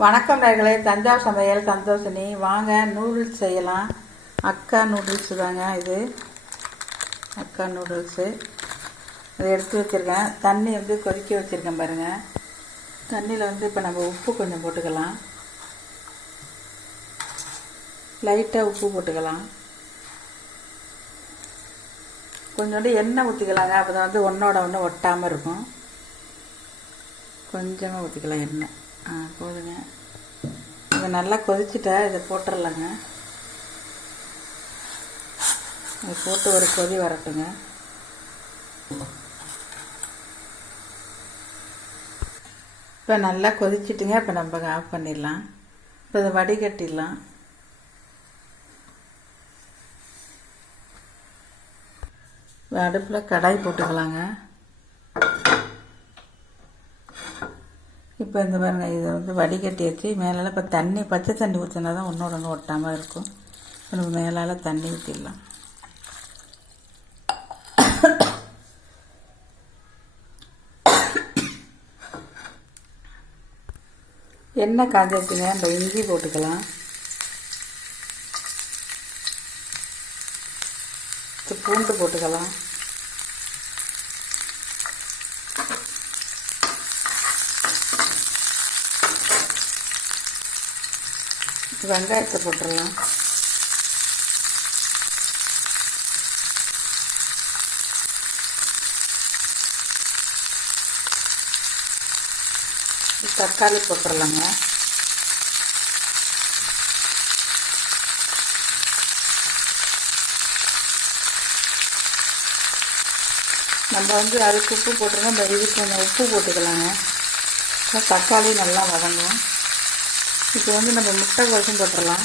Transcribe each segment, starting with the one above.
வணக்கம் நேர்களே தஞ்சாவூர் சமையல் சந்தோஷினி. வாங்க நூடுல்ஸ் செய்யலாம். அக்கா நூடுல்ஸ் தாங்க இது. அக்கா நூடுல்ஸு இதை எடுத்து வச்சுருக்கேன். தண்ணி வந்து கொதிக்க வச்சுருக்கேன் பாருங்கள் தண்ணியில் வந்து இப்போ நம்ம உப்பு கொஞ்சம் போட்டுக்கலாம். லைட்டாக உப்பு போட்டுக்கலாம். கொஞ்சோண்டு எண்ணெய் ஊற்றிக்கலாங்க அப்போ தான் வந்து ஒன்றோட ஒன்று ஒட்டாமல் இருக்கும். கொஞ்சமாக ஊற்றிக்கலாம் எண்ணெய். ஆ போதுங்க இது நல்லா கொதிச்சுட்டா இதை போட்டுடலாங்க இதை போட்டு ஒரு கொதி வரட்டுங்க. இப்போ நல்லா கொதிச்சிட்டுங்க இப்போ நம்ம ஆஃப் பண்ணிடலாம். இப்போ இதை வடிகட்டிடலாம். அடுப்பில் கடாய் போட்டுக்கலாங்க. இப்போ இந்த பாருங்க இதை வந்து வடிகட்டி வச்சு மேலால் இப்போ தண்ணி பச்சை தண்ணி ஊற்றினா தான் ஒன்றோட ஒன்று ஒட்டாமல் இருக்கும். இப்போ நம்ம மேலால் தண்ணி ஊற்றிடலாம் எண்ணெய் காஞ்சிச்சுங்க நம்ம இஞ்சி போட்டுக்கலாம். பூண்டு போட்டுக்கலாம். வெங்காயத்தை போட்டுடலாம் தக்காளி போட்டுடலாங்க நம்ம வந்து அதுக்கு உப்பு போட்டுருங்க இந்த இதுக்கு நம்ம உப்பு போட்டுக்கலாங்க. தக்காளி நல்லா வதங்கும் இப்போ வந்து நம்ம முட்டை கோசம் போட்டுடலாம்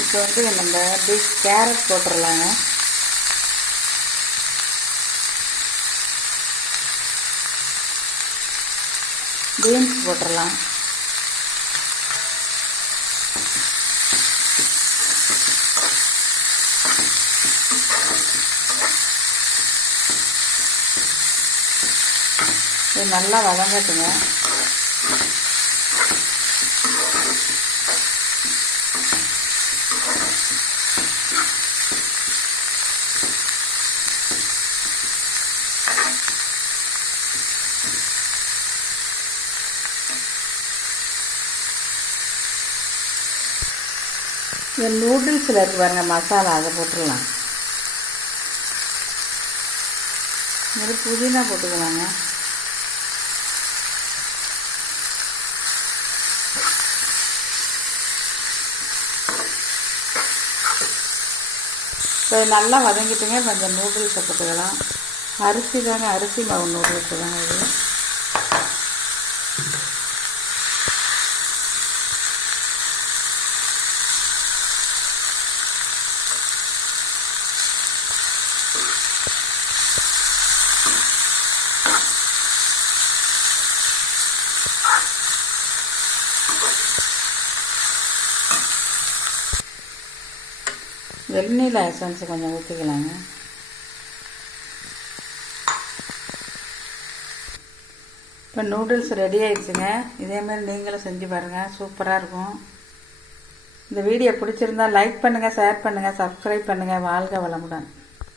இப்போ வந்து நம்ம அப்படியே கேரட் போட்டுடலாங்க பீன்ஸ் போட்டுடலாம் இது நல்லா வதங்கட்டுங்க. இந்த நூடுல்ஸில் இருக்கு பாருங்க மசாலா அதை போட்டுடலாம். இது புதினா போட்டுக்கலாங்க. இப்போ நல்லா வதங்கிட்டுங்க. கொஞ்சம் நூடுல்ஸை போட்டுக்கலாம். அரிசி தாங்க. அரிசி மாவு நூடுல்ஸ் தாங்க இது. வெண்ணிலா எசன்ஸ் கொஞ்சம் ஊற்றிக்கலாங்க இப்போ நூடுல்ஸ் ரெடி ஆயிடுச்சுங்க. இதேமாரி நீங்களும் செஞ்சு பாருங்கள் சூப்பராக இருக்கும். இந்த வீடியோ பிடிச்சிருந்தா லைக் பண்ணுங்கள் ஷேர் பண்ணுங்கள் சப்ஸ்கிரைப் பண்ணுங்கள் வாழ்க வளமுடன்.